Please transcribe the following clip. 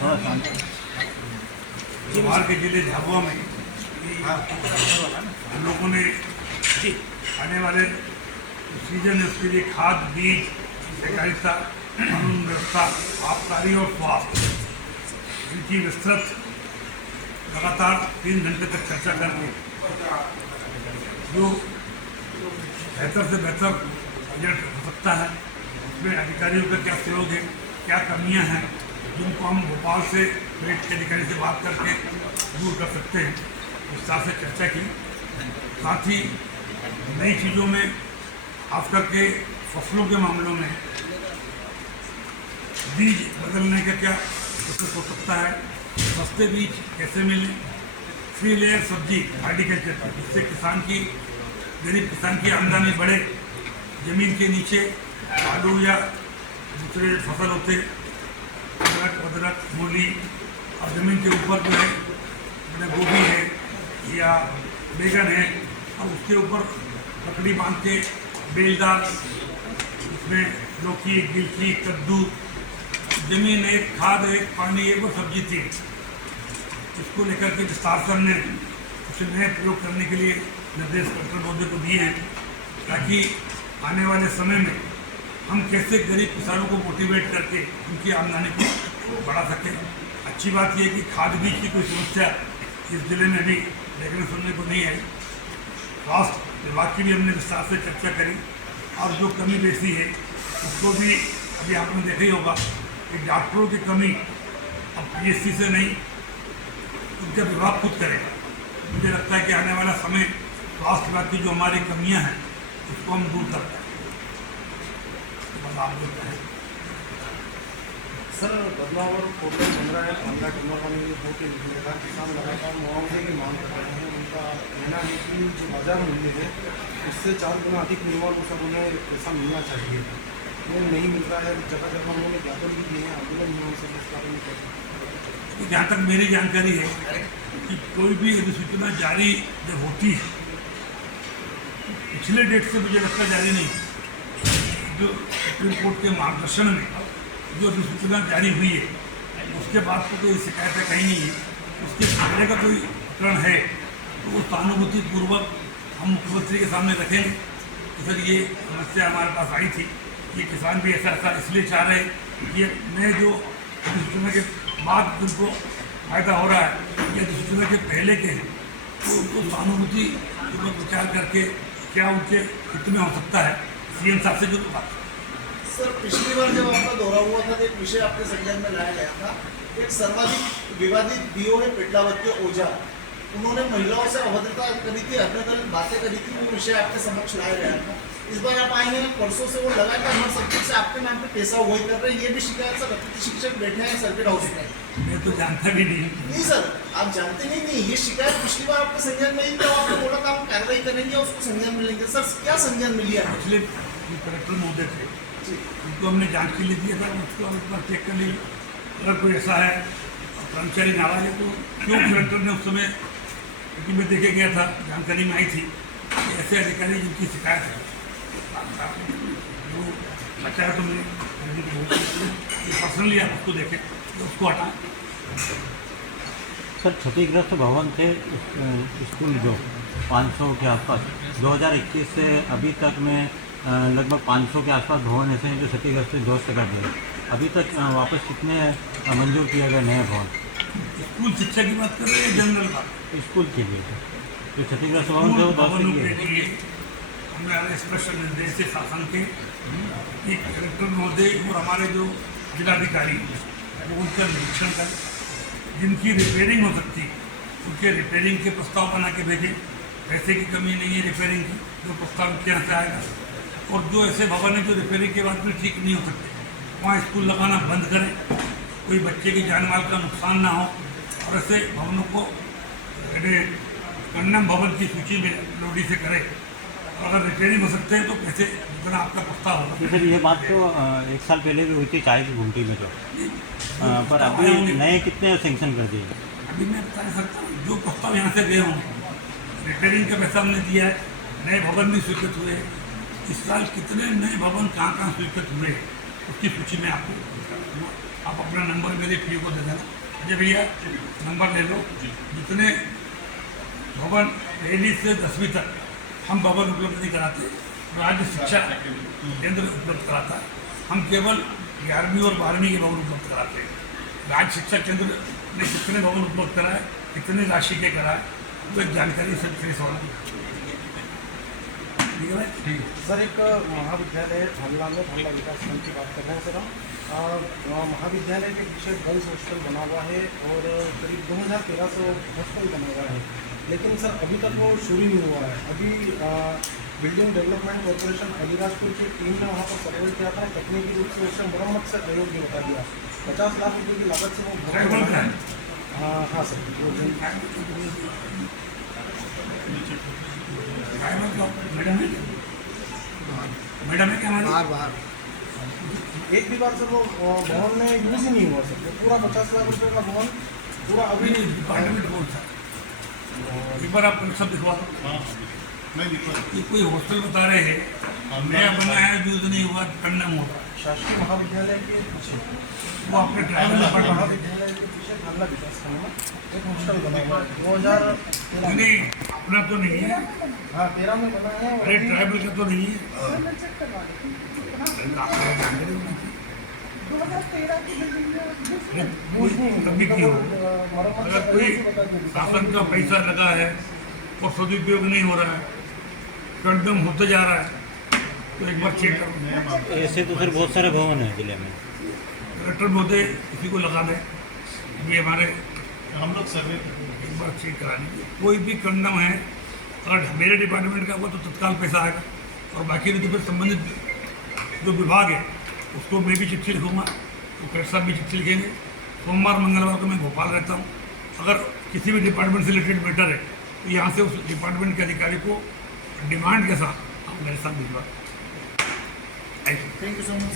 बिहार के जिले झाबुआ में हम लोगों ने आने वाले सीजन में उसके लिए खाद, बीज, सहकारिता, कानून व्यवस्था, आबकारी और स्वास्थ्य इनकी विस्तृत लगातार 3 घंटे तक चर्चा करके जो बेहतर से बेहतर रिजल्ट हो सकता है, उसमें अधिकारियों का क्या सहयोग है, क्या कमियां हैं जिनको हम भोपाल से रेट के अधिकारी से बात करके दूर कर सकते हैं, विस्तार से चर्चा की। साथ ही नई चीज़ों में खास करके फसलों के मामलों में बीज बदलने का क्या प्रोसेस हो सकता है, सस्ते बीज कैसे मिलें, 3 लेयर सब्जी हॉर्टिकल्चर जिससे गरीब किसान की आमदनी बढ़े, ज़मीन के नीचे आलू या दूसरे फसल होते अदरक, मूली, और ज़मीन के ऊपर जो है गोभी है या बैगन है, और उसके ऊपर लकड़ी बांध के बेलदार उसमें लौकी, गिलकी, कद्दू, ज़मीन एक, खाद एक, पानी एक और सब्जी 3, इसको लेकर के विस्तार से हमने कुछ नए प्रयोग करने के लिए निर्देश कलेक्टर महोदय को दिए हैं, ताकि आने वाले समय में हम कैसे गरीब किसानों को मोटिवेट करके उनकी आमदनी को बढ़ा सकें। अच्छी बात यह है कि खाद बीज की कोई समस्या इस जिले में भी देखने सुनने को नहीं आई। स्वास्थ्य विभाग की भी हमने विस्तार से चर्चा करी, और जो कमी बेसी है उसको भी अभी आपने देखा ही होगा कि डॉक्टरों की कमी अब PSC से नहीं, उनका विभाग खुद करेगा। मुझे लगता है कि आने वाला समय स्वास्थ्य विभाग की जो हमारी कमियां हैं उसको हम दूर कर पाएँ। बस आप जो कहें सर, बदलाव और पोर्टल बन रहा है, कांदा टीमाखाने की बहुत ही किसान लगातार मुआवजे की मांग कर रहे हैं। उनका कहना है कि जो बाजार मूल्य है उससे 4 गुना अधिक मिनिमम को सब उन्हें पैसा मिलना चाहिए, वो नहीं मिल रहा है। जगह जगह उन्होंने ज्ञापन भी दिए हैं, आंदोलन हुआ उनसे इस बारे में। जहाँ तक मेरी जानकारी है कि कोई भी अधिसूचना जारी जब होती है, पिछले डेट से मुझे लगता जारी नहीं, जो सुप्रीम कोर्ट के मार्गदर्शन में जो अधिसूचना जारी हुई है उसके बाद तो कोई शिकायतें कहीं नहीं है। उसके पहले का कोई प्रकरण है तो वो सहानुभूतिपूर्वक हम मुख्यमंत्री के सामने रखेंगे कि सर ये समस्या हमारे पास आई थी, ये किसान भी ऐसा ऐसा इसलिए चाह रहे हैं, ये नए जो अधिसूचना के बाद जिनको फायदा हो रहा है ये अधिसूचना के पहले के हैं, तो उनको सहानुभूति विचार करके क्या उनके हित में हो सकता है, CM साहब से जो बात। सर, पिछली बार जब आपका दौरा हुआ था तो एक विषय आपके संज्ञान में लाया गया था, एक सर्वाधिक विवादित DO है पेटलावत के ओझा, उन्होंने महिलाओं से अभद्रता करी थी, अभद्र बातें करी थी, वो विषय आपके समक्ष लाया गया था। इस बार आप आएंगे ना, परसों से वो लगातार हर सब्जेक्ट से आपके नाम पे पैसा वही कर रहे हैं, ये भी शिकायत सर अतिथि शिक्षक बैठे हैं सर्किट हाउस में। मैं तो जानता भी नहीं सर, आप जानते नहीं, ये शिकायत पिछली बार आपके संज्ञान में ही तो आपने बोला था हम कार्रवाई करेंगे, उसको संज्ञान में लेंगे। सर क्या संज्ञान में लिया? पिछले कलेक्टर महोदय थे उनको हमने जांच के लिए दिया था, उसको हम एक बार चेक कर लीजिए, अगर कोई ऐसा है कर्मचारी नाराज है तो क्यों कलेक्टर ने उस समय, क्योंकि मैं देखे गया था, जानकारी में आई थी कि ऐसे अधिकारी जिनकी शिकायत है वो अच्छा है, तो मैं पर्सनली आप उसको देखें तो उसको हटाएं। सर, क्षतिग्रस्त भवन थे स्कूल जो 500 के आसपास 2021 से अभी तक में लगभग 500 के आसपास भवन ऐसे हैं जो क्षतिग्रस्त ध्वस्त कर दिए। अभी तक वापस कितने मंजूर किया गया नया भवन? स्कूल शिक्षा की बात कर रहे हैं, जनरल बात? स्कूल के लिए जो क्षतिग्रस्त भवन थे वो ध्वस्त किए। हमें स्पष्ट निर्देश से शासन के कि कलेक्टर महोदय और हमारे जो जिलाधिकारी वो उनका निरीक्षण कर, जिनकी रिपेयरिंग हो सकती है उनके रिपेयरिंग के प्रस्ताव बना के भेजें। पैसे की कमी नहीं है रिपेयरिंग की, जो प्रस्ताव के यहाँ से आएगा, और जो ऐसे भवन है जो रिपेयरिंग के बाद भी ठीक नहीं हो सकते वहाँ स्कूल लगाना बंद करें, कोई बच्चे की जान माल का नुकसान ना हो, और ऐसे भवनों को कंडम भवन की सूची में लोडी से करें। अगर रिपेयरिंग हो सकते हैं तो कैसे जितना आपका प्रस्ताव होगा। सर, ये बात तो 1 साल पहले भी हुई थी चाय की घुमटी में, तो पर अभी नए कितने सेंक्शन कर दिए? अभी मैं बता नहीं सकता, जो प्रस्ताव यहाँ से गए होंगे रिपेयरिंग का पैसा हमने दिया है, नए भवन भी स्वीकृत हुए हैं। इस साल कितने नए भवन कहाँ स्वीकृत हुए उसकी सूची में आपको आप अपना नंबर मेरे पीओ को दे देना। अजय भैया नंबर ले लो। जितने भवन पहली से 10वीं तक हम भवन उपलब्ध नहीं कराते, राज्य शिक्षा केंद्र उपलब्ध कराता है। हम केवल 11वीं और 12वीं के भवन उपलब्ध कराते हैं। राज्य शिक्षा केंद्र ने कितने भवन उपलब्ध कराए, कितनी राशि के कराए, वो एक जानकारी से फ्री सवाल। ठीक है भाई? ठीक है। सर एक महाविद्यालय थानला में थानला विकास खंड की बात कर रहे हैं सर हम। महाविद्यालय के पीछे गर्ल्स हॉस्टल बना हुआ है और करीब 2013 से हॉस्टल बना हुआ है, लेकिन सर अभी तक वो शुरू नहीं हुआ है। अभी बिल्डिंग डेवलपमेंट कॉर्पोरेशन अलीराजपुर की टीम ने वहाँ पर सर्वे किया था, तकनीकी रूप से उसे मरम्मत से अयोग्य बता दिया। 50 लाख रुपये की लागत से वो भवन बना है। हाँ सर, वो मैडम है क्या? बाहर एक भी बार सर वो भवन में यूज ही नहीं हुआ सर। वो पूरा 50 लाख रुपये का भवन पूरा अभी डिपार्टमेंट कौन सा? एक बार आप सब दिखवा दो। ये कोई हॉस्टल बता रहे हैं नया बना है, यूज नहीं हुआ, कंडम होगा। शासकीय महाविद्यालय के पीछे वो अपने ट्राइबल डिपार्टमेंट महाविद्यालय के पीछे थानला विकास खंड में एक हॉस्टल बना हुआ है 2013 नहीं, अपना तो नहीं है। हाँ 13 में बना है। अरे ट्राइबल का तो नहीं है। कभी की हो, अगर कोई शासन का पैसा लगा है और सदुपयोग नहीं हो रहा है, कंडम होते जा रहा है, तो एक बार चेक करो। ऐसे तो फिर बहुत सारे भवन हैं जिले में। कलेक्टर महोदय इसी को लगा दें, अभी हमारे हम लोग सर्वे एक बार चेक करा लीजिए। कोई भी कंडम है अगर मेरे डिपार्टमेंट का हुआ तो तत्काल पैसा आएगा, और बाकी नहीं तो फिर संबंधित जो विभाग है उसको मैं भी चिट्ठी लिखूँगा, तो कलेक्टर साहब भी चिट्ठी लिखेंगे। सोमवार मंगलवार को मैं भोपाल रहता हूँ। अगर किसी भी डिपार्टमेंट से रिलेटेड मैटर है तो यहाँ से उस डिपार्टमेंट के अधिकारी को डिमांड के साथ आप मेरे साथ भिजवा। Thank you so much.